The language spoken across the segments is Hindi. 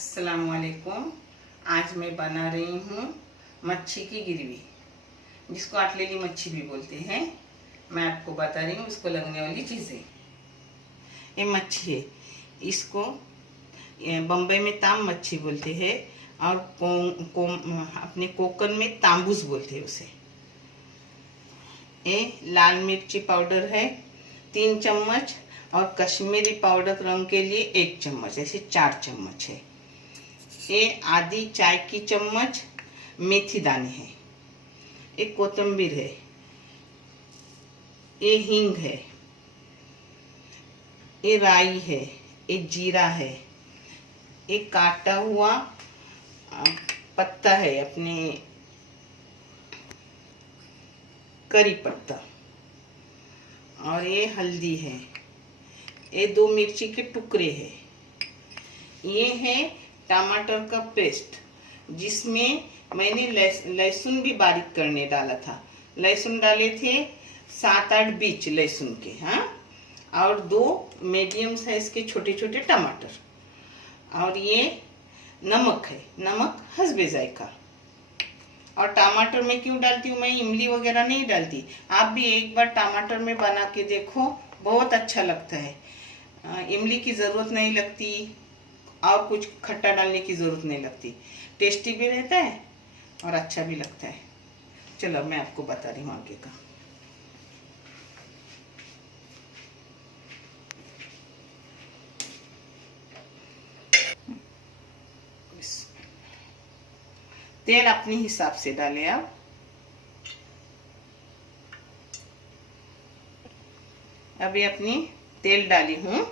अस्सलामुअलैकुम। आज मैं बना रही हूँ मच्छी की ग्रेवी, जिसको आटलेली मच्छी भी बोलते हैं। मैं आपको बता रही हूँ इसको लगने वाली चीज़ें। ये मच्छी है, इसको बम्बई में ताम मच्छी बोलते हैं और अपने कोकन में तांबूस बोलते हैं उसे। ये लाल मिर्ची पाउडर है 3 चम्मच और कश्मीरी पाउडर रंग के लिए 1 चम्मच, ऐसे 4 चम्मच है। ये आधी चाय की चम्मच मेथी दाने हैं। एक कोतंबीर है, ये हींग है, ये राई है, ये जीरा है, एक काटा हुआ पत्ता है अपने करी पत्ता, और ये हल्दी है, ये 2 मिर्ची के टुकड़े हैं। ये है टमाटर का पेस्ट, जिसमें मैंने लहसुन भी बारीक करने डाला था। लहसुन डाले थे 7-8 बीज लहसुन के, हाँ, और 2 मीडियम साइज के छोटे छोटे टमाटर। और ये नमक है, नमक हस्बे जायका। और टमाटर में क्यों डालती हूँ मैं, इमली वगैरह नहीं डालती। आप भी एक बार टमाटर में बना के देखो, बहुत अच्छा लगता है। इमली की ज़रूरत नहीं लगती और कुछ खट्टा डालने की ज़रूरत नहीं लगती। टेस्टी भी रहता है और अच्छा भी लगता है। चलो मैं आपको बता रही हूँ आगे का। तेल अपने हिसाब से डालें आप। अभी अपनी तेल डाली हूँ,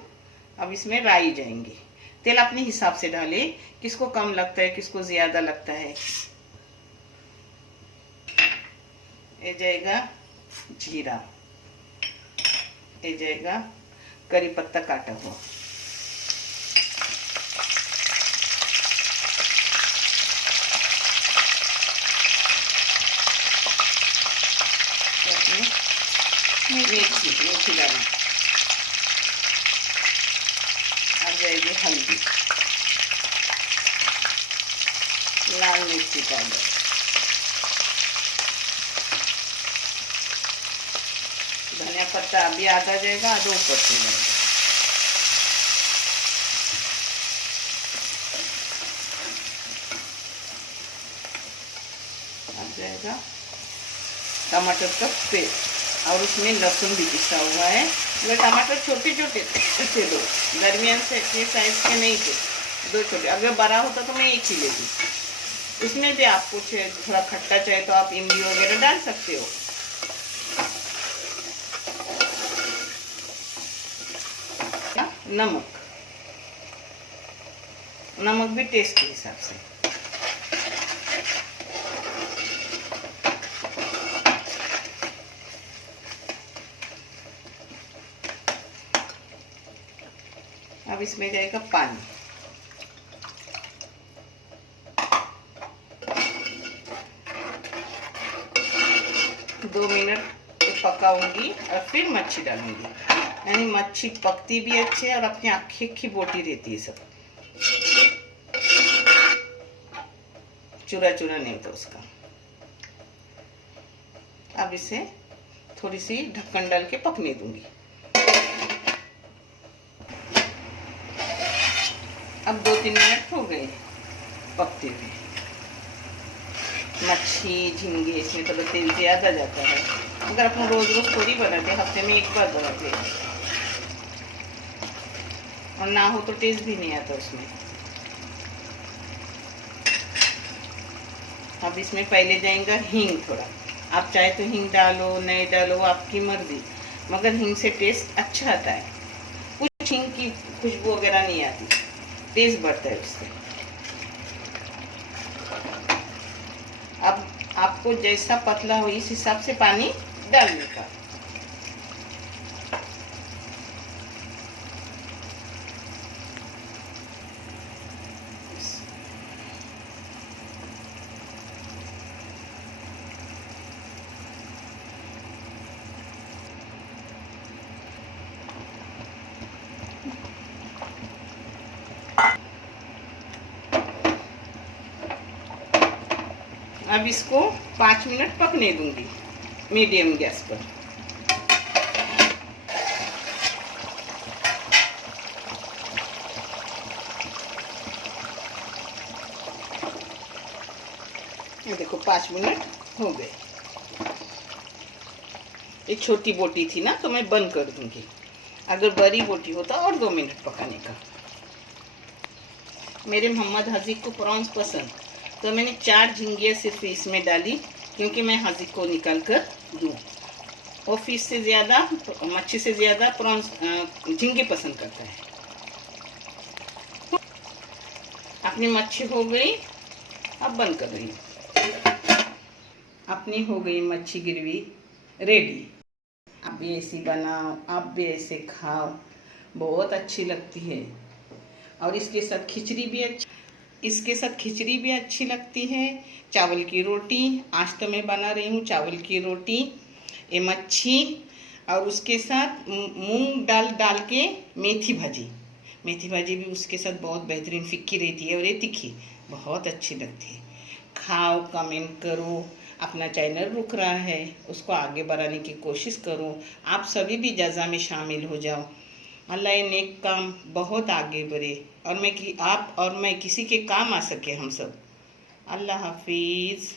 अब इसमें राई जाएंगे। तेल अपने हिसाब से डालें, किसको कम लगता है किसको ज़्यादा लगता है। ये जाएगा जीरा, ये जाएगा करी पत्ता काटा हुआ, मेथी डाली, अब जाएगी हल्दी, लाल मिर्ची पाउडर, धनिया पत्ता अभी आधा जाएगा, आधा ऊपर से जाएगा। अब जाएगा टमाटर का पेस्ट, और उसमें लहसुन भी पिसा हुआ है। अगर टमाटर छोटे छोटे थे, 2 दरमियान से के साइज के नहीं थे, 2 छोटे। अगर बड़ा होता तो मैं 1 ही लेती। इसमें भी आप कुछ थोड़ा खट्टा चाहे तो आप इमली वगैरह डाल सकते हो। नमक, नमक भी टेस्ट के हिसाब से। अब इसमें जाएगा पानी, दो मिनट पकाऊंगी और फिर मच्छी डालूंगी। यानी मच्छी पकती भी अच्छी है और अपनी आखी बोटी रहती है, सब चूरा चूरा नहीं होता उसका। अब इसे थोड़ी सी ढक्कन डाल के पकने दूंगी। अब 2-3 मिनट हो गए पकते हुए। मच्छी झींगे इसमें थोड़ा तेल ज़्यादा जाता है। अगर अपन रोज़ रोज़ थोड़ी बनाते, हफ्ते में 1 बार बनाते, और ना हो तो टेस्ट भी नहीं आता उसमें। अब इसमें पहले जाएगा हींग थोड़ा। आप चाहे तो हींग डालो, नहीं डालो, आपकी मर्जी, मगर हींग से टेस्ट अच्छा आता है। कुछ हींग की खुशबू वगैरह नहीं आती, टेस्ट बढ़ता है उससे। अब आपको जैसा पतला हो इस हिसाब से पानी डालने का। अब इसको 5 मिनट पकने दूंगी मीडियम गैस पर। ये देखो 5 मिनट हो गए। ये छोटी बोटी थी ना तो मैं बंद कर दूंगी। अगर बड़ी बोटी होता और 2 मिनट पकाने का। मेरे मोहम्मद हाजिक को प्रॉन्स पसंद, तो मैंने 4 झींगियाँ सिर्फ इसमें डाली, क्योंकि मैं हाजिक को निकाल कर दूँ। वो फिश से ज़्यादा, मच्छी से ज़्यादा प्रॉन्स झींगे पसंद करता है। अपनी मच्छी हो गई, अब बंद कर रही हूँ। अपनी हो गई मच्छी ग्रेवी रेडी। आप भी ऐसी बनाओ, आप भी ऐसे खाओ, बहुत अच्छी लगती है। और इसके साथ खिचड़ी भी अच्छी लगती है। चावल की रोटी, आज तो मैं बना रही हूँ चावल की रोटी, ये मच्छी और उसके साथ मूंग दाल डाल के मेथी भाजी भी उसके साथ बहुत बेहतरीन फिक्की रहती है। और ये तीखी बहुत अच्छी लगती है। खाओ, कमेंट करो। अपना चैनल रुक रहा है, उसको आगे बढ़ाने की कोशिश करो। आप सभी भी जज़ा में शामिल हो जाओ। अल्लाह ये नेक काम बहुत आगे बढ़े और आप और मैं किसी के काम आ सके हम सब। अल्लाह हाफिज़।